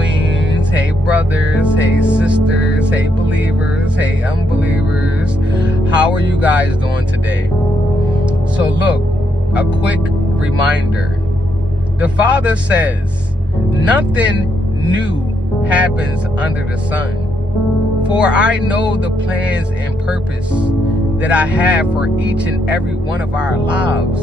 queens, hey brothers, hey sisters, hey believers, hey unbelievers. How are you guys doing today? So look, a quick reminder. The Father says, nothing new happens under the sun. For I know the plans and purpose that I have for each and every one of our lives.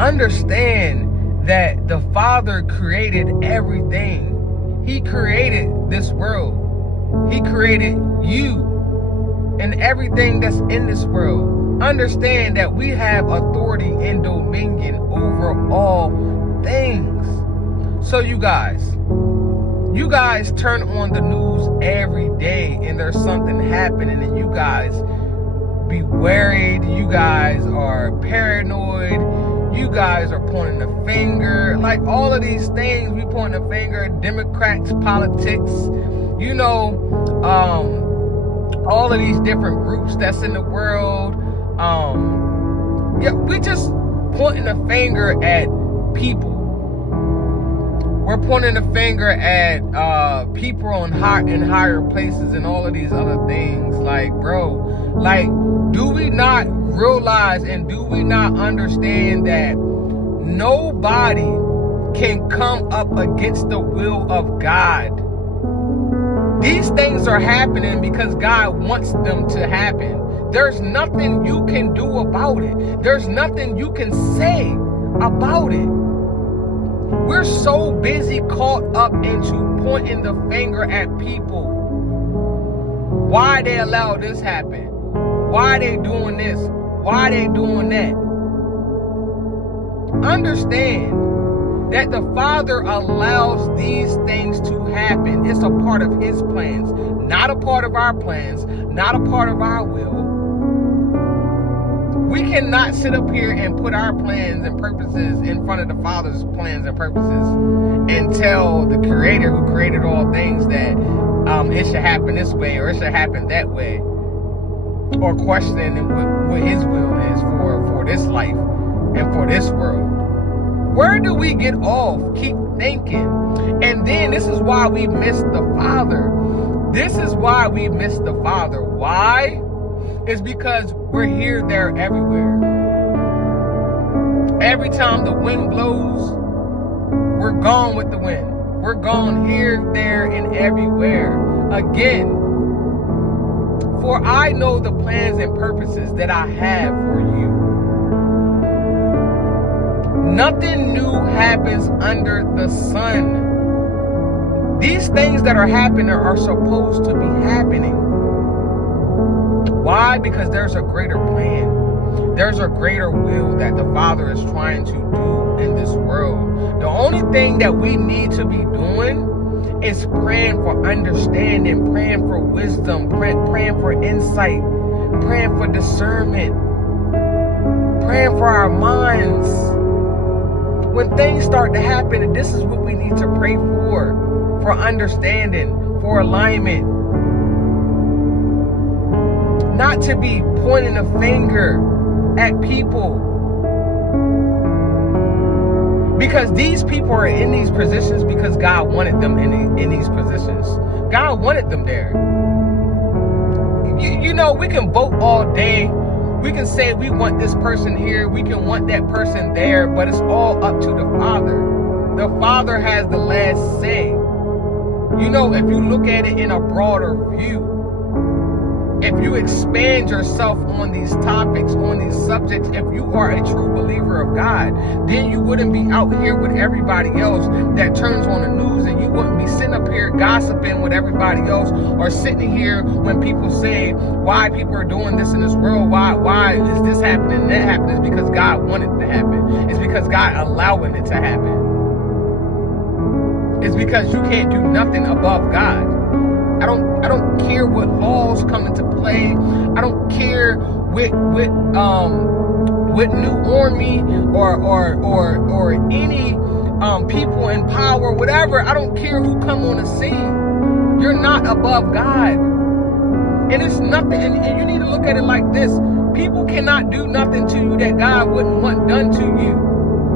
Understand that the Father created everything. He created this world. He created you and everything that's in this world. Understand that we have authority and dominion over all things. So you guys turn on the news every day and there's something happening and you guys be worried, you guys are paranoid, you guys are pointing the finger, like all of these things we point the finger, Democrats, politics, all of these different groups that's in the world. We just pointing the finger at people. We're pointing the finger at people in higher places and all of these other things. Like, bro, do we not realize and do we not understand that nobody can come up against the will of God? These things are happening because God wants them to happen. There's nothing you can do about it. There's nothing you can say about it. We're so busy caught up into pointing the finger at people. Why they allow this happen? Why they doing this? Why they doing that? Understand that the Father allows these things to happen. It's a part of His plans, not a part of our plans, not a part of our will. We cannot sit up here and put our plans and purposes in front of the Father's plans and purposes and tell the Creator who created all things that it should happen this way or it should happen that way, or questioning what His will is for this life and for this world. Where do we get off? Keep thinking. And then this is why we miss the Father. This is why we miss the Father. Why? It's because we're here, there, everywhere. Every time the wind blows, we're gone with the wind. We're gone here, there, and everywhere. Again, for I know the plans and purposes that I have for you. Nothing new happens under the sun. These things that are happening are supposed to be happening. Why? Because there's a greater plan. There's a greater will that the Father is trying to do in this world. The only thing that we need to be doing is praying for understanding, praying for wisdom, praying for insight, praying for discernment, praying for our minds. When things start to happen, this is what we need to pray for understanding, for alignment. Not to be pointing a finger at people. Because these people are in these positions because God wanted them in these positions. God wanted them there. We can vote all day. We can say we want this person here. We can want that person there. But it's all up to the Father. The Father has the last say. If you look at it in a broader view, if you expand yourself on these topics, on these subjects, if you are a true believer of God, then you wouldn't be out here with everybody else that turns on the news, and you wouldn't be sitting up here gossiping with everybody else, or sitting here when people say why people are doing this in this world, why is this happening and that happening. It's because God wanted it to happen. It's because God allowing it to happen. It's because you can't do nothing above God. I don't care what laws come into play. I don't care what new army or any people in power, whatever. I don't care who come on the scene. You're not above God. And it's nothing, and you need to look at it like this. People cannot do nothing to you that God wouldn't want done to you.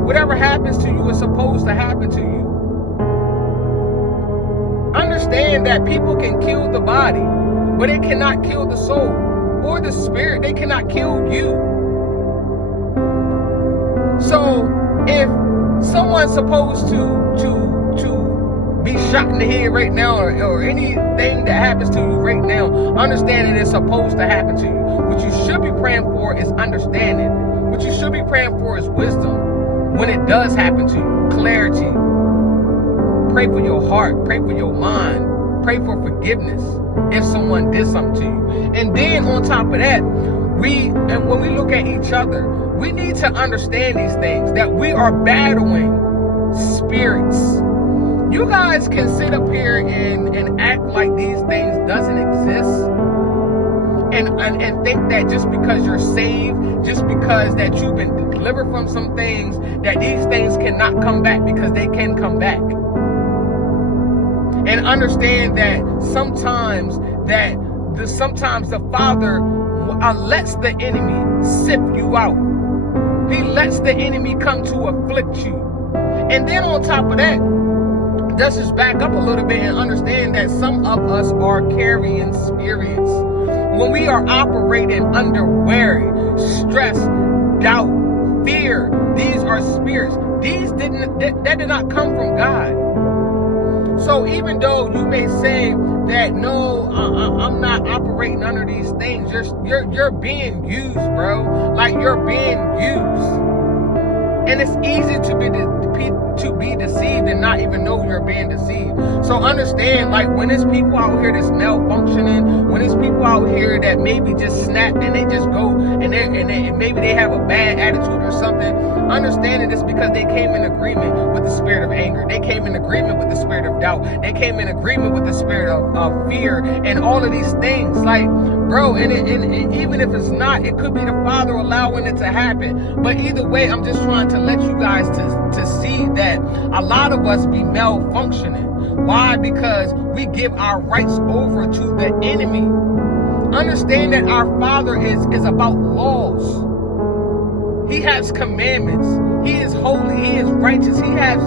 Whatever happens to you is supposed to happen to you. Understand that people can kill the body, but it cannot kill the soul or the spirit. They cannot kill you. So if someone's supposed to be shot in the head right now, or anything that happens to you right now, understand that it's supposed to happen to you. What you should be praying for is understanding. What you should be praying for is wisdom when it does happen to you. Clarity. Pray for your heart. Pray for your mind. Pray for forgiveness if someone did something to you. And then on top of that, when we look at each other, we need to understand these things, that we are battling spirits. You guys can sit up here and act like these things doesn't exist. And think that just because you're saved, just because that you've been delivered from some things, that these things cannot come back, because they can come back. And understand that sometimes the Father lets the enemy sift you out. He lets the enemy come to afflict you. And then on top of that, let's just back up a little bit and understand that some of us are carrying spirits. When we are operating under worry, stress, doubt, fear, these are spirits. That did not come from God. So even though you may say that, no, I'm not operating under these things, you're being used, bro. Like, you're being used. And it's easy to be deceived and not even know you're being deceived. So understand, like, when there's people out here that's malfunctioning, when there's people out here that maybe just snap and they just go and maybe they have a bad attitude or something, understand that it's because they came in agreement with the spirit of anger. They came in agreement with the spirit of doubt. They came in agreement with the spirit of fear and all of these things. Like, bro, and even if it's not, it could be the Father allowing it to happen. But either way, I'm just trying to let you guys to see that a lot of us be malfunctioning. Why? Because we give our rights over to the enemy. Understand that our Father is about laws. He has commandments. He is holy. He is righteous. He has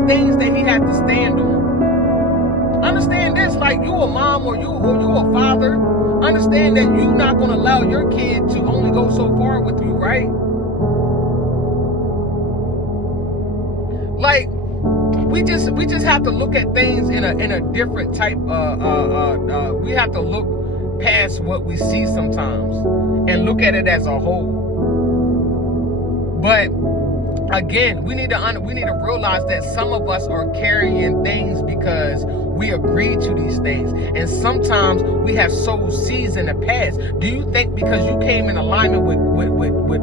things that he has to stand on. Understand this, like, you a mom or you a father, understand that you're not going to allow your kid to only go so far with you, right? Like, we just have to look at things in a different type. We have to look past what we see sometimes and look at it as a whole. But again, we need to realize that some of us are carrying things because we agree to these things. And sometimes we have sowed seeds in the past. Do you think because you came in alignment with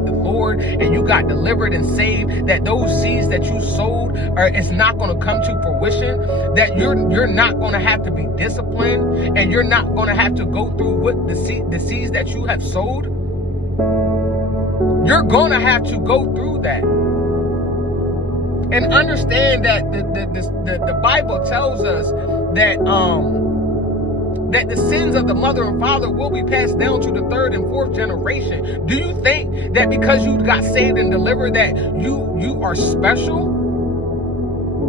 the Lord and you got delivered and saved, that those seeds that you sowed it's not going to come to fruition? That you're not going to have to be disciplined, and you're not going to have to go through what the seeds that you have sowed? You're going to have to go through that. And understand that the Bible tells us that that the sins of the mother and father will be passed down to the third and fourth generation. Do you think that because you got saved and delivered that you are special?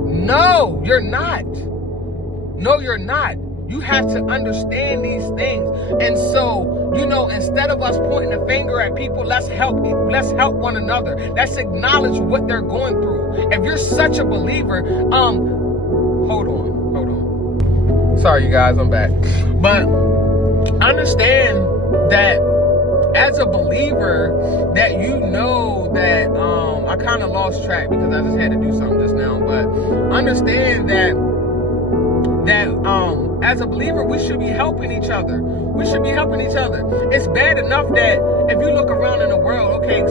No, you're not. No, you're not. You have to understand these things. And so, instead of us pointing the finger at people, let's help one another. Let's acknowledge what they're going through. If you're such a believer, hold on. Sorry, you guys, I'm back. But understand that as a believer, that that I kind of lost track because I just had to do something just now. But understand that as a believer, we should be helping each other. We should be helping each other. It's bad enough that if you look around in the world, okay, we're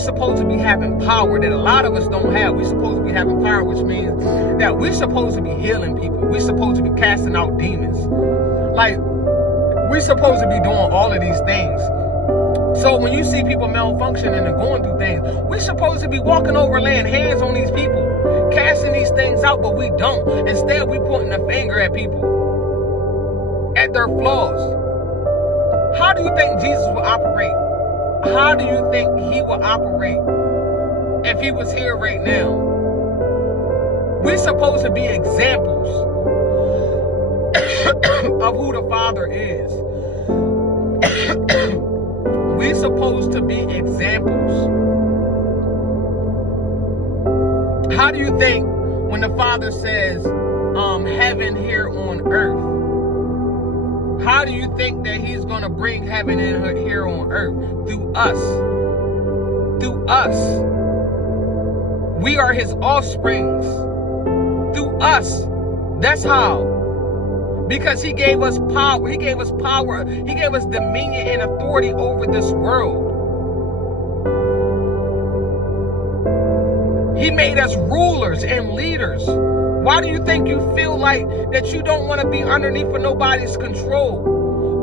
supposed to be having power that a lot of us don't have. We're supposed to be having power, which means that we're supposed to be healing people. We're supposed to be casting out demons. Like, we're supposed to be doing all of these things. So when you see people malfunctioning and going through things, we're supposed to be walking over, laying hands on these people, casting these things out, but we don't. Instead, we pointing a finger at people, at their flaws. How do you think Jesus will operate? How do you think he will operate if he was here right now? We're supposed to be examples of who the Father is. We're supposed to be examples. How do you think when the Father says, heaven here on earth, how do you think that he's going to bring heaven in here on earth? Through us. Through us. We are his offsprings. Through us. That's how. Because he gave us power. He gave us power. He gave us dominion and authority over this world. He made us rulers and leaders. Why do you think you feel like that you don't want to be underneath of nobody's control?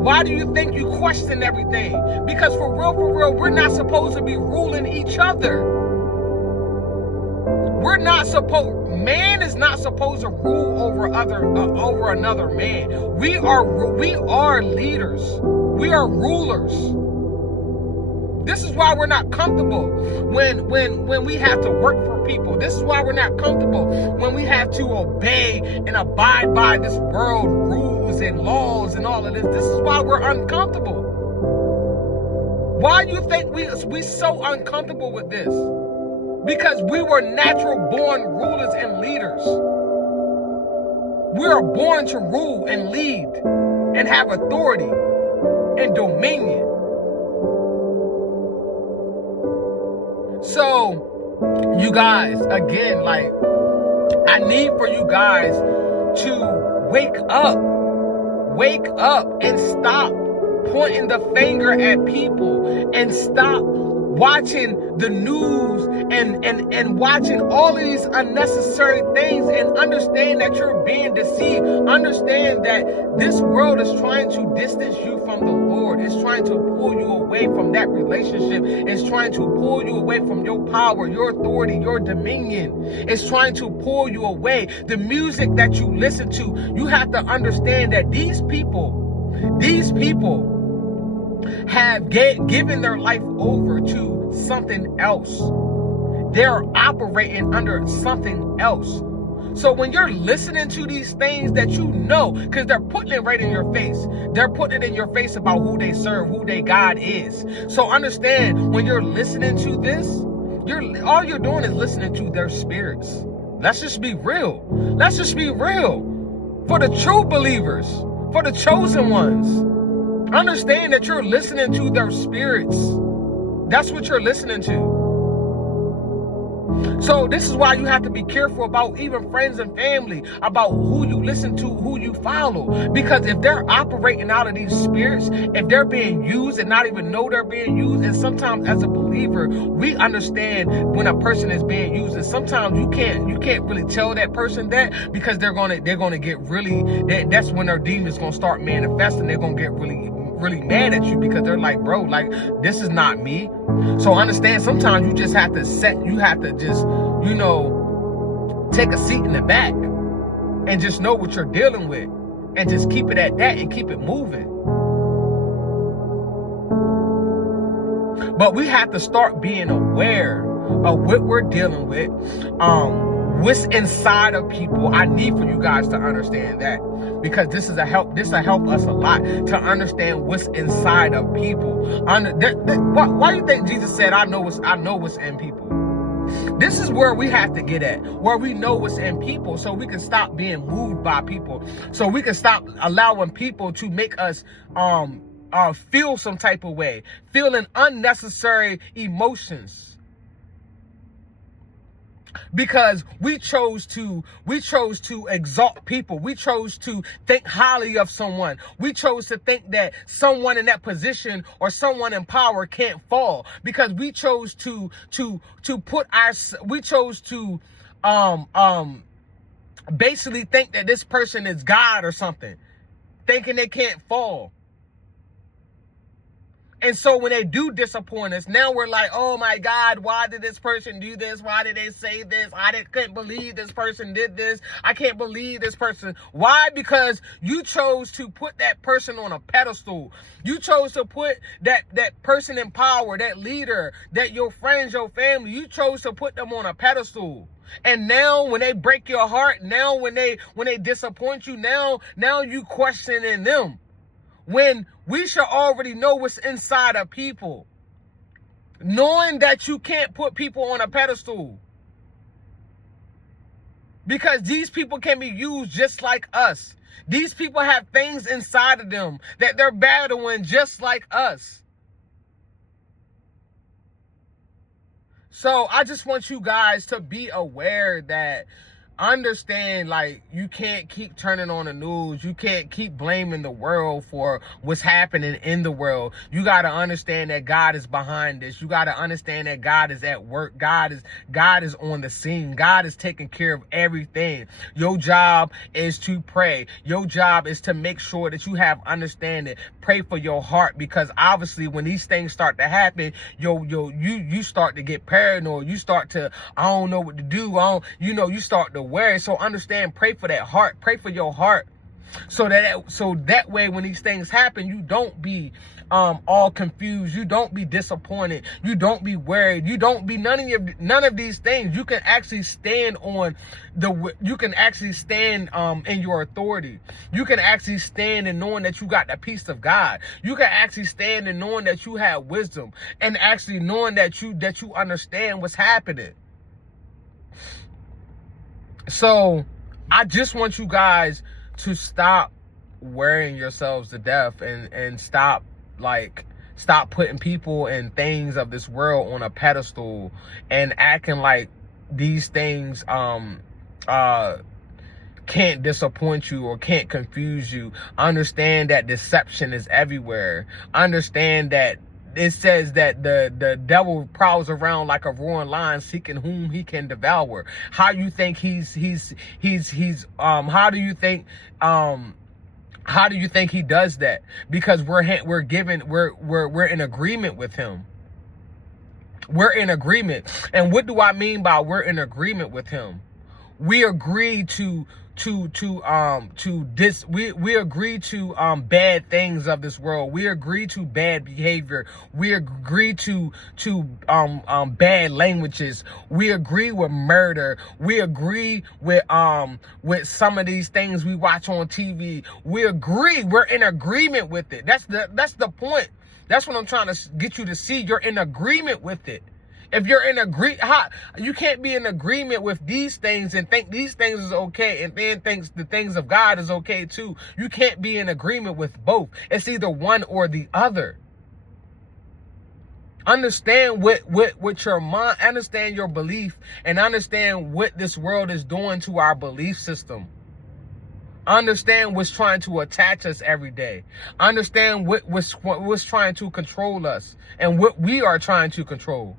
Why do you think you question everything? Because for real, we're not supposed to be ruling each other. Man is not supposed to rule over another man. We are leaders. We are rulers. This is why we're not comfortable when we have to work for people. This is why we're not comfortable when we have to obey and abide by this world rules and laws and all of this. This is why we're uncomfortable. Why do you think we so uncomfortable with this? Because we were natural born rulers and leaders. We are born to rule and lead and have authority and dominion. So, you guys, again, like, I need for you guys to wake up and stop pointing the finger at people and stop watching the news and watching all of these unnecessary things and understand that you're being deceived. Understand that this world is trying to distance you from the Lord. It's trying to pull you away from that relationship. It's trying to pull you away from your power, your authority, your dominion. It's trying to pull you away. The music that you listen to, you have to understand that these people have given their life over to something else. They're operating under something else. So when you're listening to these things that you know, because they're putting it right in your face. They're putting it in your face about who they serve, who their God is. So understand, when you're listening to this, all you're doing is listening to their spirits. Let's just be real. Let's just be real. For the true believers, for the chosen ones, understand that you're listening to their spirits. That's what you're listening to. So this is why you have to be careful about even friends and family, about who you listen to, who you follow. Because if they're operating out of these spirits, if they're being used and not even know they're being used, and sometimes as a believer, we understand when a person is being used, and sometimes you can't really tell that person that, because they're gonna get really, that's when their demons gonna start manifesting. They're gonna get really mad at you, because they're like, bro, like, this is not me. So understand, sometimes you just have to just, take a seat in the back and just know what you're dealing with and just keep it at that and keep it moving. But we have to start being aware of what we're dealing with, what's inside of people. I need for you guys to understand that, because this will help us a lot to understand what's inside of people. Why do you think Jesus said, I know what's in people? This is where we have to get at, where we know what's in people, so we can stop being moved by people, so we can stop allowing people to make us feel some type of way, feeling unnecessary emotions. Because we chose to exalt people. We chose to think highly of someone. We chose to think that someone in that position or someone in power can't fall. Because we chose to basically think that this person is God or something, thinking they can't fall. And so when they do disappoint us, now we're like, oh my God, why did this person do this? Why did they say this? Couldn't believe this person did this. I can't believe this person. Why? Because you chose to put that person on a pedestal. You chose to put that person in power, that leader, that your friends, your family, you chose to put them on a pedestal. And now when they break your heart, now when they disappoint you, now you questioning them. When we should already know what's inside of people. Knowing that you can't put people on a pedestal. Because these people can be used just like us. These people have things inside of them that they're battling just like us. So I just want you guys to be aware that, understand, like, you can't keep turning on the news. You can't keep blaming the world for what's happening in the world. You got to understand that God is behind this. You got to understand that God is at work. God is on the scene. God is taking care of everything. Your job is to pray. Your job is to make sure that you have understanding. Pray for your heart, because obviously when these things start to happen, you start to get paranoid. You start to, I don't know what to do. You start to worry. So understand, pray for that heart. Pray for your heart. So that way when these things happen, you don't be all confused. You don't be disappointed. You don't be worried. You don't be none of these things. You can actually stand on you can actually stand in your authority. You can actually stand in knowing that you got the peace of God. You can actually stand in knowing that you have wisdom, and actually knowing that you understand what's happening. So I just want you guys to stop worrying yourselves to death, and stop putting people and things of this world on a pedestal and acting like these things can't disappoint you or can't confuse you. Understand that deception is everywhere. Understand that it says that the devil prowls around like a roaring lion, seeking whom he can devour. How you think how do you think he does that? Because we're in agreement with him. We're in agreement. And what do I mean by we're in agreement with him? We agree we agree to bad things of this world. We agree to bad behavior. We agree to bad languages. We agree with murder. We agree with some of these things we watch on TV. We agree. We're in agreement with it. That's the point. That's what I'm trying to get you to see. You're in agreement with it. If you're in you can't be in agreement with these things and think these things is okay, and then thinks the things of God is okay too. You can't be in agreement with both. It's either one or the other. Understand what your mind, understand your belief, and understand what this world is doing to our belief system. Understand what's trying to attach us every day. Understand what's trying to control us and what we are trying to control.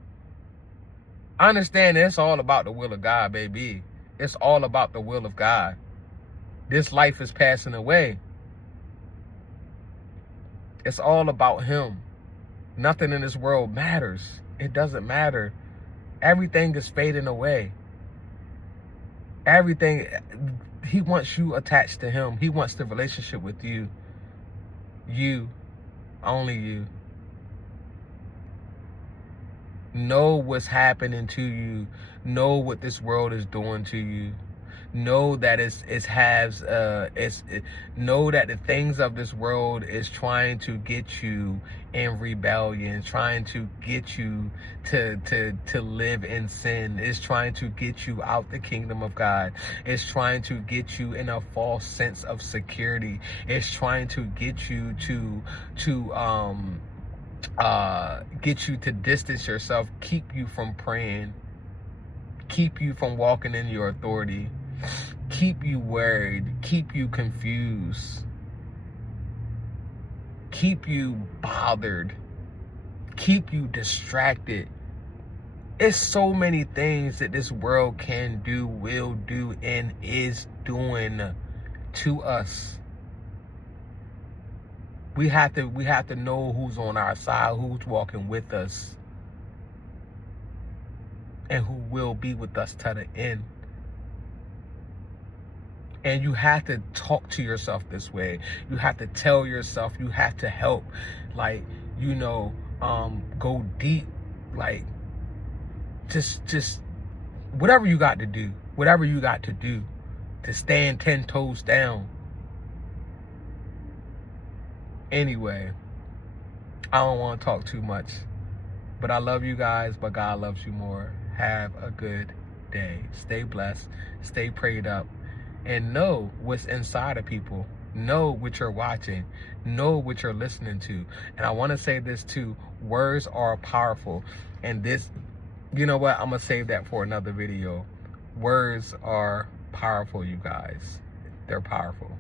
Understand it's all about the will of God, baby. It's all about the will of God. This life is passing away. It's all about him. Nothing in this world matters. It doesn't matter. Everything is fading away. Everything, he wants you attached to him. He wants the relationship with you. You, only you. Know what's happening to you. Know what this world is doing to you. Know that know that the things of this world is trying to get you in rebellion, trying to get you to live in sin. It's trying to get you out the kingdom of God. It's trying to get you in a false sense of security. It's trying to get you to distance yourself, keep you from praying, keep you from walking in your authority, keep you worried, keep you confused, keep you bothered, keep you distracted. It's so many things that this world can do, will do, and is doing to us. We have to know who's on our side, who's walking with us, and who will be with us to the end. And you have to talk to yourself this way. You have to tell yourself. You have to help, go deep, just whatever you got to do, whatever you got to do to stand 10 toes down. Anyway, I don't want to talk too much, but I love you guys, but God loves you more. Have a good day. Stay blessed, stay prayed up, and know what's inside of people. Know what you're watching, know what you're listening to. And I want to say this too, words are powerful. And this, you know what, I'm gonna save that for another video. Words are powerful, you guys. They're powerful.